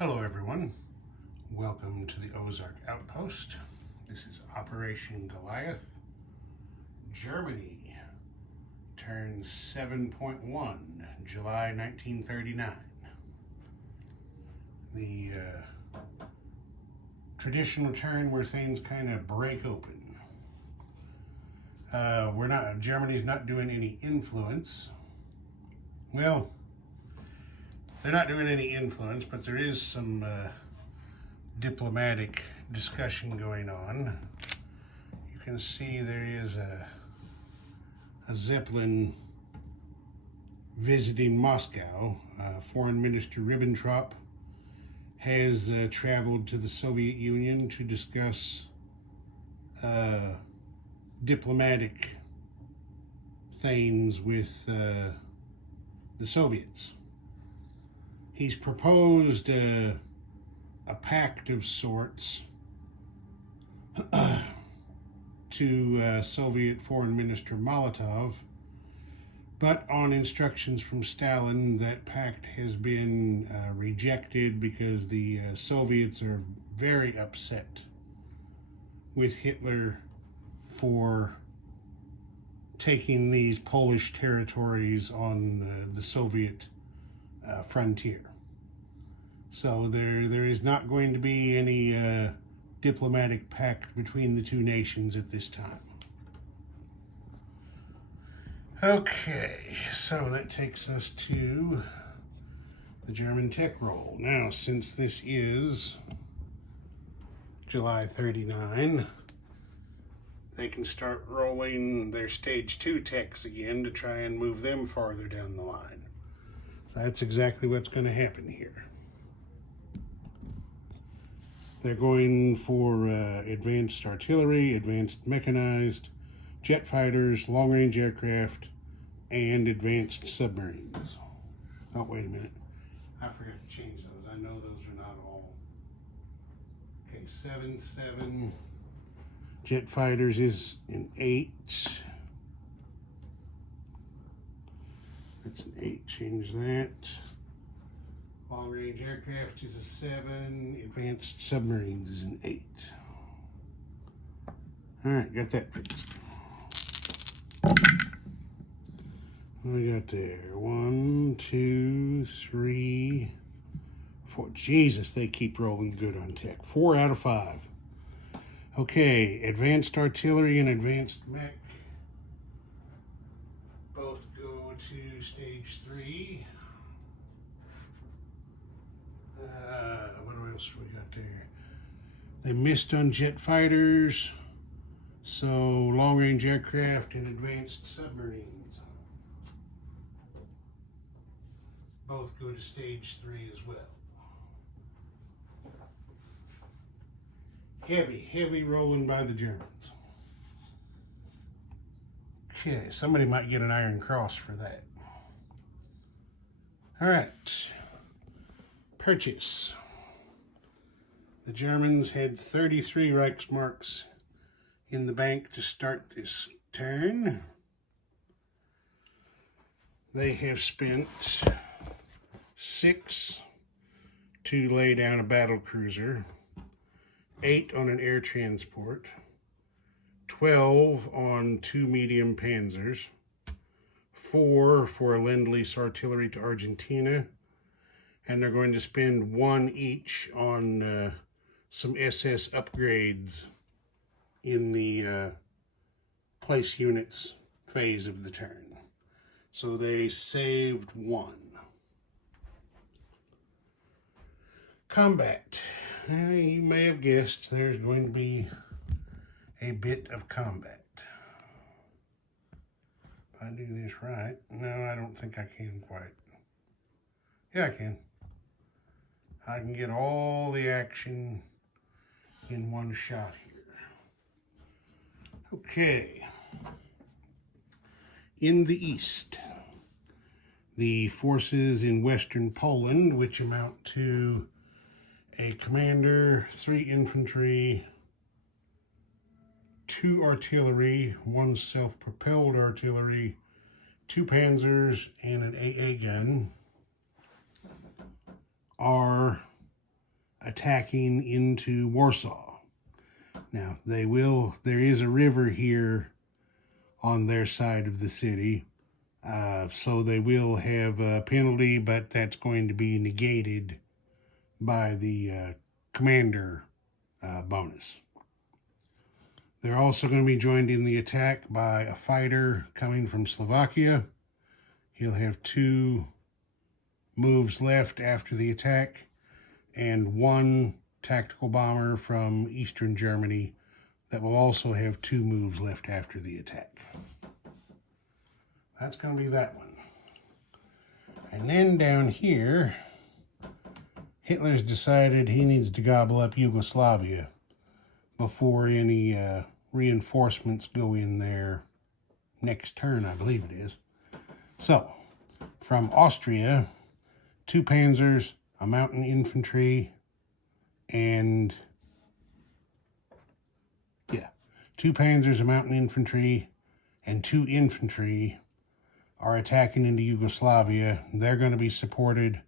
Hello everyone, welcome to the Ozark Outpost. This is Operation Goliath. Germany turns 7.1, July 1939. The traditional turn where things kind of break open. Germany's not doing any influence. Well, they're not doing any influence, but there is some diplomatic discussion going on. You can see there is a Zeppelin visiting Moscow. Foreign Minister Ribbentrop has traveled to the Soviet Union to discuss diplomatic things with the Soviets. He's proposed a pact of sorts to Soviet Foreign Minister Molotov, but on instructions from Stalin, that pact has been rejected because the Soviets are very upset with Hitler for taking these Polish territories on the Soviet frontier. So there is not going to be any diplomatic pact between the two nations at this time. Okay, so that takes us to the German tech roll. Now, since this is July 39, they can start rolling their stage 2 techs again to try and move them farther down the line. So that's exactly what's going to happen here. They're going for advanced artillery, advanced mechanized, jet fighters, long-range aircraft, and advanced submarines. Oh, wait a minute. I forgot to change those. I know those are not all. Okay, 7-7. Jet fighters is an 8. That's an 8. Change that. Long-range aircraft is a 7. Advanced submarines is an 8. All right, got that fixed. What we got there? 1, 2, 3, 4. Jesus, they keep rolling good on tech. 4 out of 5. Okay, advanced artillery and advanced mech both go to stage 3. What else we got there? They missed on jet fighters, so long-range aircraft and advanced submarines both go to stage 3 as well. Heavy rolling by the Germans. Okay, somebody might get an Iron Cross for that. All right. Purchase. The Germans had 33 Reichsmarks in the bank to start this turn. They have spent 6 to lay down a battle cruiser, 8 on an air transport, 12 on 2 medium panzers, 4 for a Lend-Lease artillery to Argentina, and they're going to spend 1 each on some SS upgrades in the place units phase of the turn. So they saved 1. Combat. You may have guessed there's going to be a bit of combat. If I do this right, no, I don't think I can quite. Yeah, I can. I can get all the action in one shot here. Okay. In the east, the forces in western Poland, which amount to a commander, 3 infantry, 2 artillery, 1 self-propelled artillery, 2 panzers, and an AA gun, are attacking into Warsaw. Now, there is a river here on their side of the city, so they will have a penalty, but that's going to be negated by the commander bonus. They're also going to be joined in the attack by a fighter coming from Slovakia. He'll have 2 moves left after the attack, and 1 tactical bomber from Eastern Germany that will also have 2 moves left after the attack. That's going to be that one. And then down here, Hitler's decided he needs to gobble up Yugoslavia before any reinforcements go in there next turn, I believe it is. So, from Austria, 2 panzers, a mountain infantry, and 2 panzers, a mountain infantry, and 2 infantry are attacking into Yugoslavia. They're going to be supported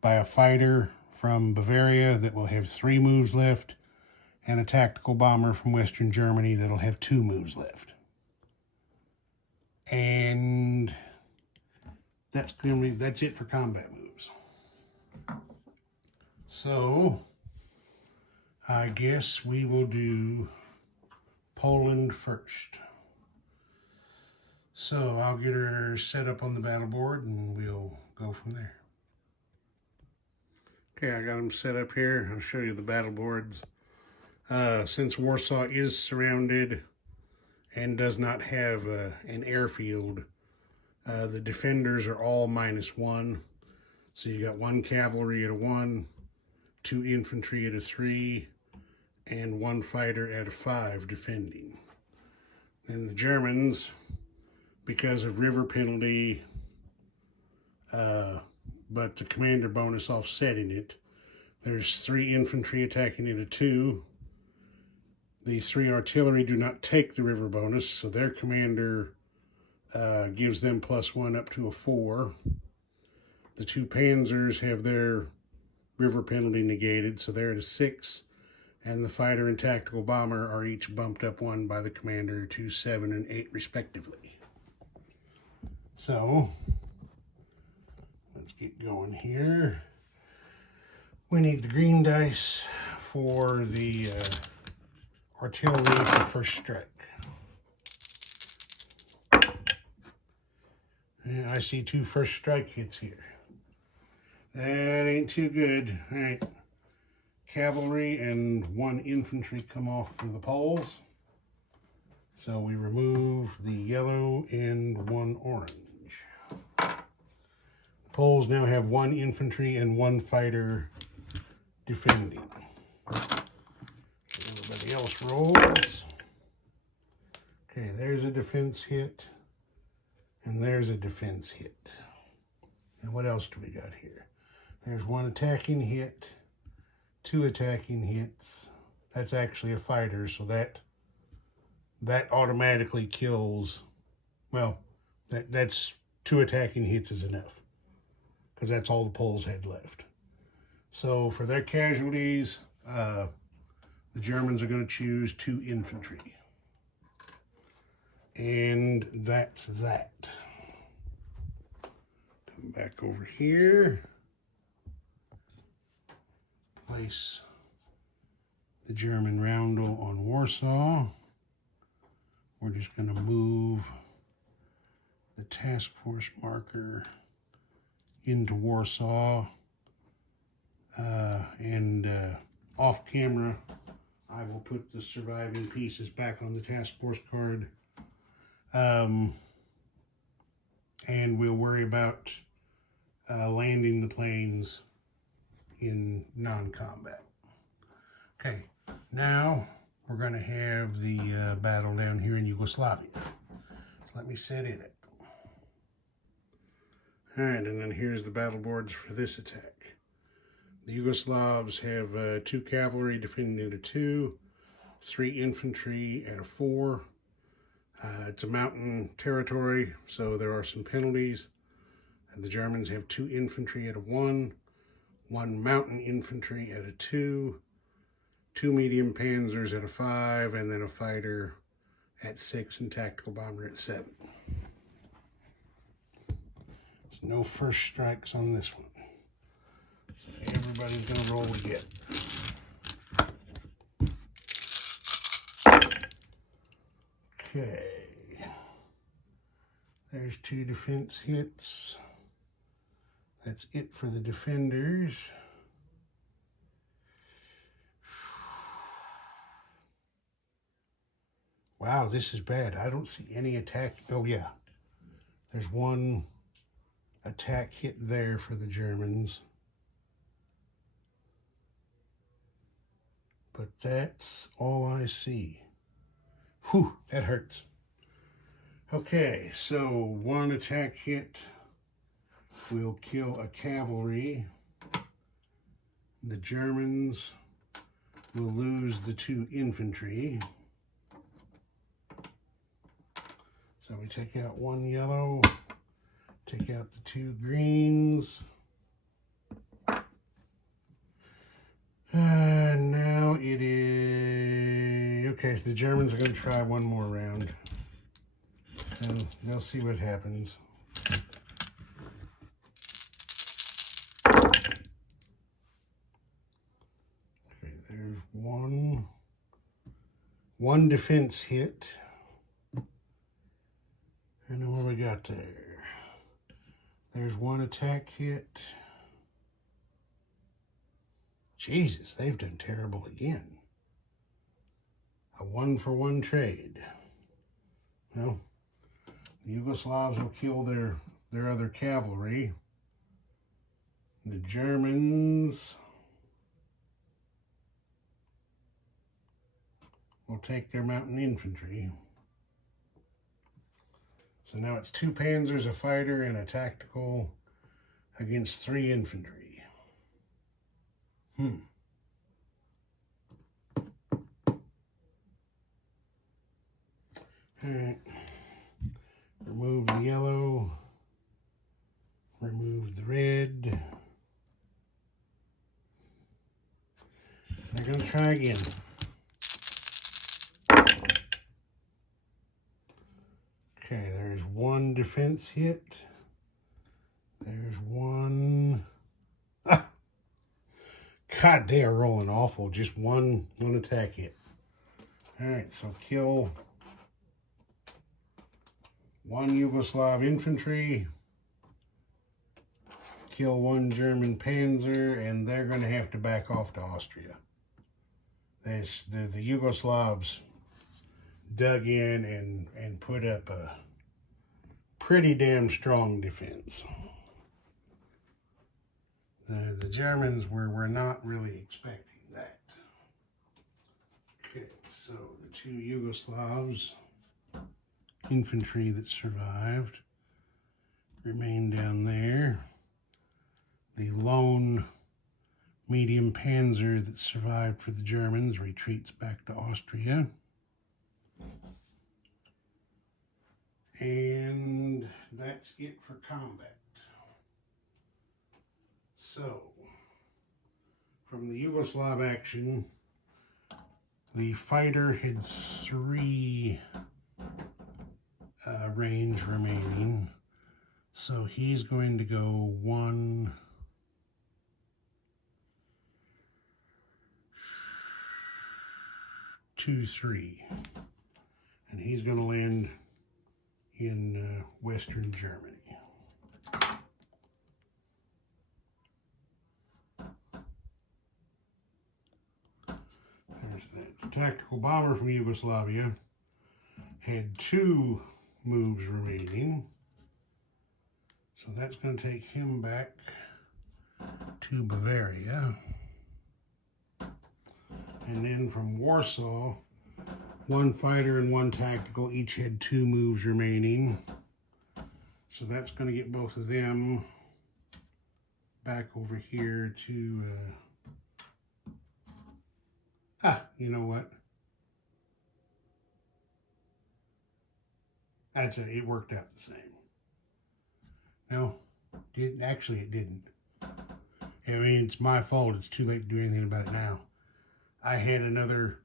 by a fighter from Bavaria that will have 3 moves left, and a tactical bomber from Western Germany that'll have 2 moves left. And that's it for combat moves. So I guess we will do Poland first. So I'll get her set up on the battle board and we'll go from there. Okay, I got them set up here. I'll show you the battle boards. Since Warsaw is surrounded and does not have an airfield, the defenders are all -1. So you got 1 cavalry at a 1, 2 infantry at a 3, and 1 fighter at a 5 defending. Then the Germans, because of river penalty, but the commander bonus offsetting it, there's 3 infantry attacking at a 2. The 3 artillery do not take the river bonus, so their commander gives them +1 up to a 4. The 2 panzers have their river penalty negated, so they're at a 6. And the fighter and tactical bomber are each bumped up 1 by the commander to 7 and 8 respectively. So, let's get going here. We need the green dice for the artillery for first strike. And I see 2 first strike hits here. That ain't too good. All right. Cavalry and 1 infantry come off for the poles. So we remove the yellow and 1 orange. The poles now have 1 infantry and 1 fighter defending. Everybody else rolls. Okay, there's a defense hit. And there's a defense hit. And what else do we got here? There's 1 attacking hit, 2 attacking hits. That's actually a fighter, so that automatically kills. Well, that's 2 attacking hits is enough, because that's all the Poles had left. So for their casualties, the Germans are going to choose 2 infantry. And that's that. Come back over here. Place the German roundel on Warsaw. We're just going to move the task force marker into Warsaw. And off camera, I will put the surviving pieces back on the task force card. And we'll worry about landing the planes in non-combat. Okay, now we're going to have the battle down here in Yugoslavia. So let me set it. All right, and then here's the battle boards for this attack. The Yugoslavs have 2 cavalry defending at a 2, 3 infantry at a 4. It's a mountain territory, so there are some penalties. The Germans have 2 infantry at a 1, 1 mountain infantry at a 2, 2 medium panzers at a 5, and then a fighter at 6 and tactical bomber at 7. There's no first strikes on this one. So everybody's going to roll together. Okay. There's 2 defense hits. That's it for the defenders. Wow, this is bad. I don't see any attack. Oh, yeah. There's 1 attack hit there for the Germans. But that's all I see. Whew, that hurts. Okay, so 1 attack hit will kill a cavalry. The Germans will lose the 2 infantry. So we take out 1 yellow, take out the 2 greens. And now it is... Okay, so the Germans are going to try 1 more round. And they'll see what happens. Okay, there's 1 defense hit. And then what we got there? There's 1 attack hit. Jesus, they've done terrible again. A 1-for-1 trade. Well, the Yugoslavs will kill their other cavalry. The Germans will take their mountain infantry. So now it's 2 panzers, a fighter, and a tactical against 3 infantry. Alright. Remove the yellow. Remove the red. They're going to try again. Okay, there's 1 defense hit. There's 1... Ah! God, they are rolling awful. Just one attack hit. Alright, so kill 1 Yugoslav infantry. Kill 1 German panzer, and they're going to have to back off to Austria. The Yugoslavs dug in and put up a pretty damn strong defense. The Germans were not really expecting that. Okay, so the 2 Yugoslavs infantry that survived remain down there. The lone medium panzer that survived for the Germans retreats back to Austria. And that's it for combat. So, from the Yugoslav action, the fighter had 3 range remaining. So he's going to go 1, 2, 3. And he's going to land in Western Germany. There's that. The tactical bomber from Yugoslavia had 2 moves remaining. So that's going to take him back to Bavaria. And then from Warsaw, 1 fighter and 1 tactical each had 2 moves remaining. So that's going to get both of them back over here to... you know what? That's it. It worked out the same. No, it didn't. I mean, it's my fault. It's too late to do anything about it now. I had another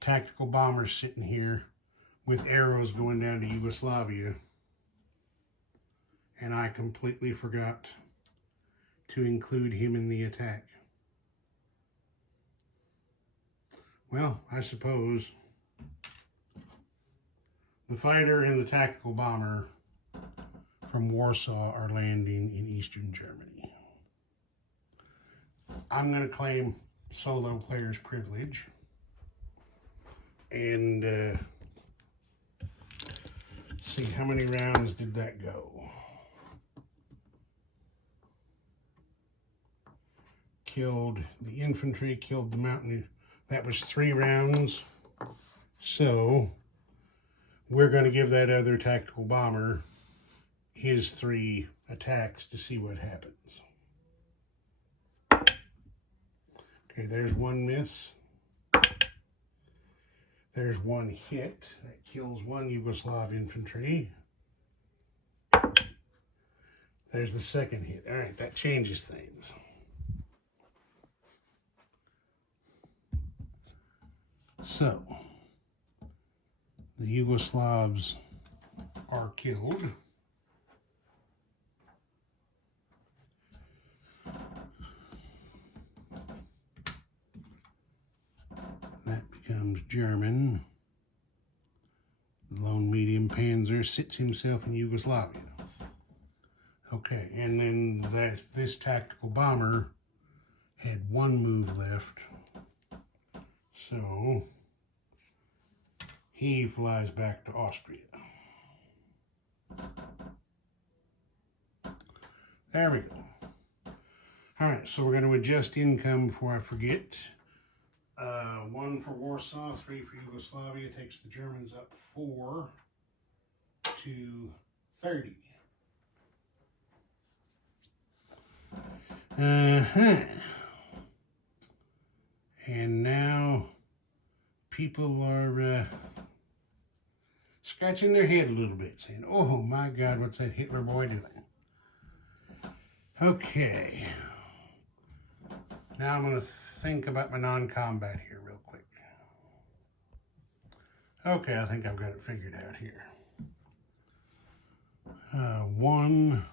tactical bomber sitting here with arrows going down to Yugoslavia, and I completely forgot to include him in the attack. Well, I suppose the fighter and the tactical bomber from Warsaw are landing in Eastern Germany. I'm going to claim solo player's privilege and see how many rounds did that go. Killed the infantry, killed the mountain. That was 3 rounds. So we're going to give that other tactical bomber his 3 attacks to see what happens. Okay, there's 1 miss. There's 1 hit. That kills 1 Yugoslav infantry. There's the 2nd hit. All right, that changes things. So, the Yugoslavs are killed. That becomes German. The lone medium panzer sits himself in Yugoslavia. Okay, and then this tactical bomber had 1 move left. So he flies back to Austria. There we go. All right, so we're going to adjust income before I forget. 1 for Warsaw, 3 for Yugoslavia, takes the Germans up 4 to 30. And now people are scratching their head a little bit, saying, oh my God, what's that Hitler boy doing? Okay. Now I'm going to think about my non-combat here real quick. Okay, I think I've got it figured out here. 1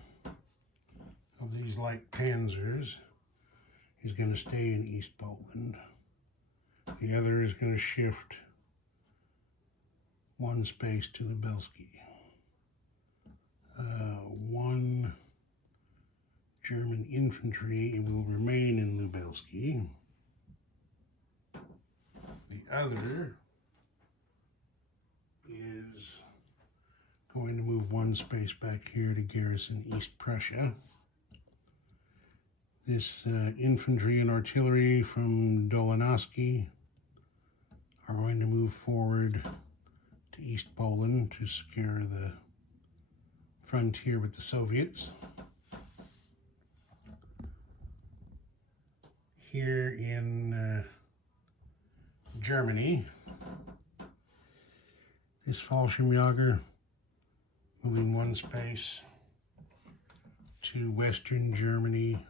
of these light panzers is going to stay in East Poland. The other is going to shift 1 space to Lubelski. 1 German infantry will remain in Lubelski. The other is going to move 1 space back here to garrison East Prussia. This infantry and artillery from Dolanoski are going to move forward to East Poland to secure the frontier with the Soviets. Here in Germany, this Fallschirmjäger moving 1 space to Western Germany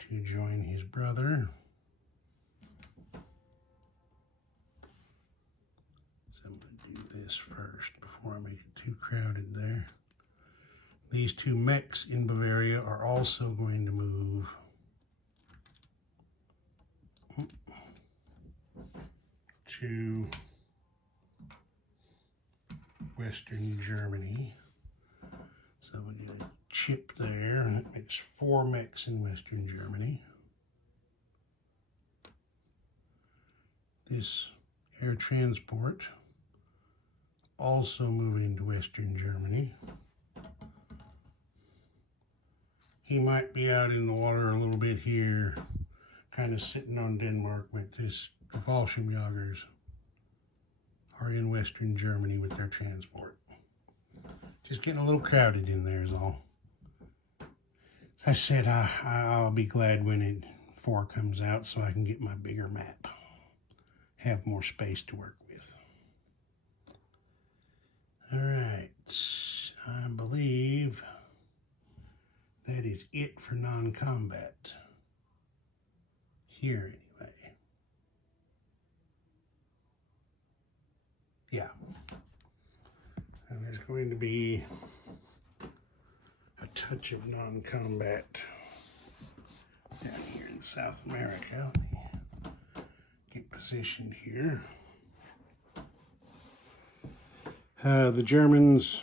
to join his brother. So I'm going to do this first before I make it too crowded there. These 2 Mechs in Bavaria are also going to move to Western Germany. So we get a chip there, and it makes 4 Mechs in Western Germany. This air transport also moving to Western Germany. He might be out in the water a little bit here, kind of sitting on Denmark, but the Fallschirmjägers are in Western Germany with their transport. Just getting a little crowded in there is all. As I said, I'll be glad when 4 comes out so I can get my bigger map. Have more space to work with. All right, I believe that is it for non-combat. here anyway. Yeah. And there's going to be a touch of non-combat down here in South America. Let me get positioned here. The Germans,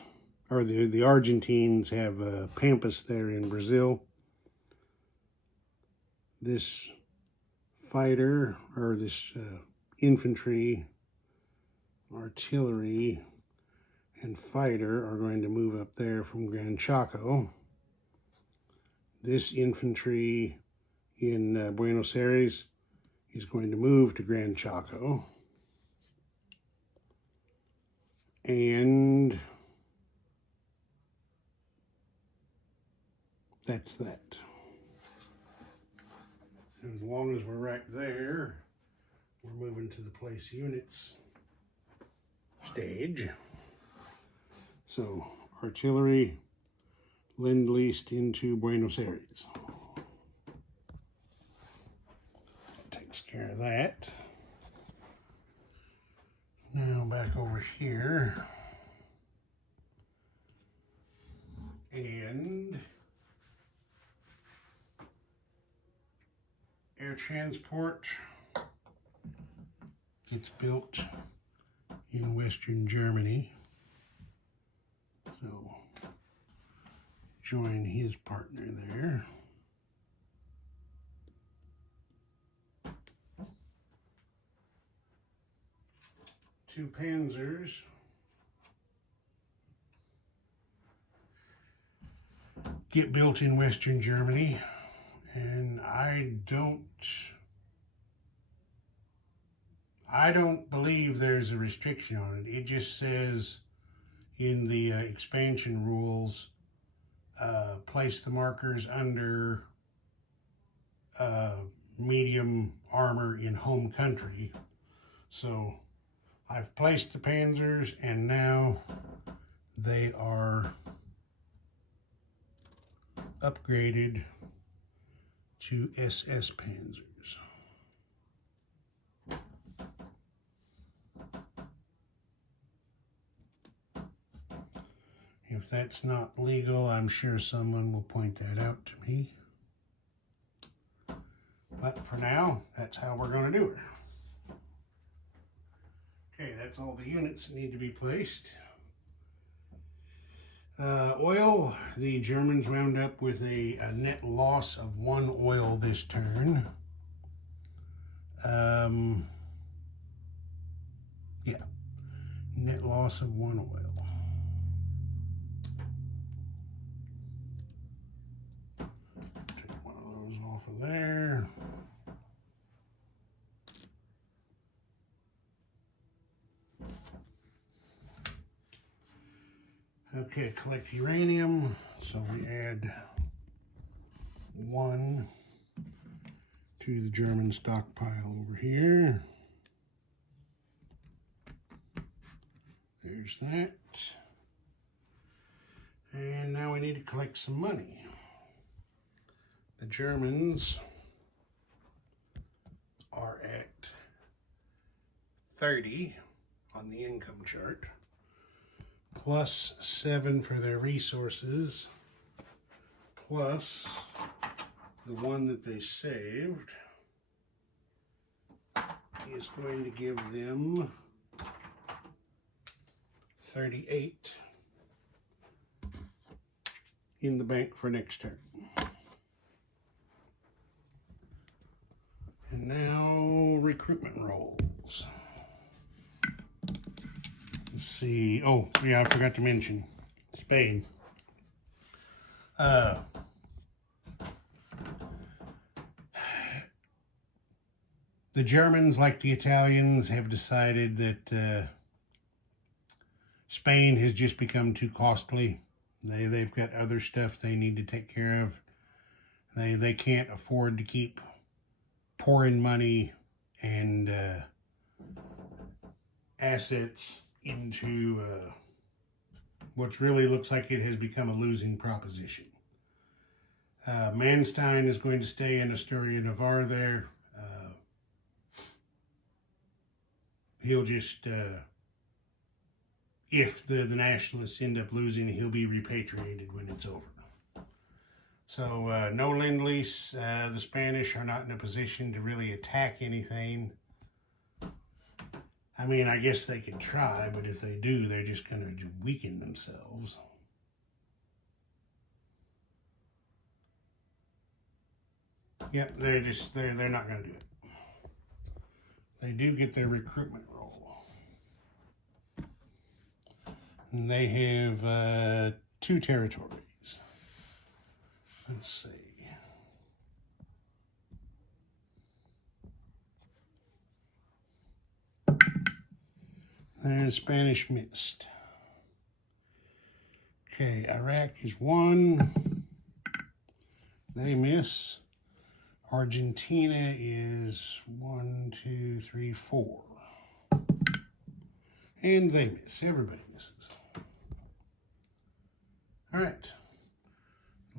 or the Argentines, have Pampas there in Brazil. This fighter, or this infantry, artillery, and fighter are going to move up there from Gran Chaco. This infantry in Buenos Aires is going to move to Gran Chaco. And that's that. And as long as we're right there, we're moving to the place units stage. So, artillery, Lend-Leased into Buenos Aires. That takes care of that. Now back over here. And air transport gets built in Western Germany. So join his partner there. Two Panzers get built in Western Germany, and I don't believe there's a restriction on it. It just says in the expansion rules, place the markers under medium armor in home country. So I've placed the Panzers, and now they are upgraded to SS Panzers. If that's not legal, I'm sure someone will point that out to me. But for now, that's how we're going to do it. Okay, that's all the units that need to be placed. Oil, the Germans wound up with a net loss of 1 oil this turn. Yeah, net loss of 1 oil. Take one of those off of there. Okay, collect uranium, so we add 1 to the German stockpile over here. There's that. And now we need to collect some money. The Germans are at 30 on the income chart. Plus 7 for their resources, plus the 1 that they saved is going to give them 38 in the bank for next turn. And now recruitment roles. Let's see. Oh, yeah, I forgot to mention Spain. The Germans, like the Italians, have decided that Spain has just become too costly. They've got other stuff they need to take care of. They can't afford to keep pouring money and assets into what really looks like it has become a losing proposition. Manstein is going to stay in Asturia Navarre there. he'll just, if the nationalists end up losing, he'll be repatriated when it's over. So no Lend-Lease. The Spanish are not in a position to really attack anything. I mean, I guess they could try, but if they do, they're just going to weaken themselves. Yep, they're not going to do it. They do get their recruitment role. And they have 2 territories. Let's see. There's Spanish missed. Okay, Iraq is 1. They miss. Argentina is 1, 2, 3, 4. And they miss. Everybody misses. All right.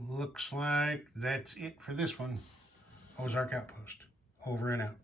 Looks like that's it for this one. Ozark Outpost. Over and out.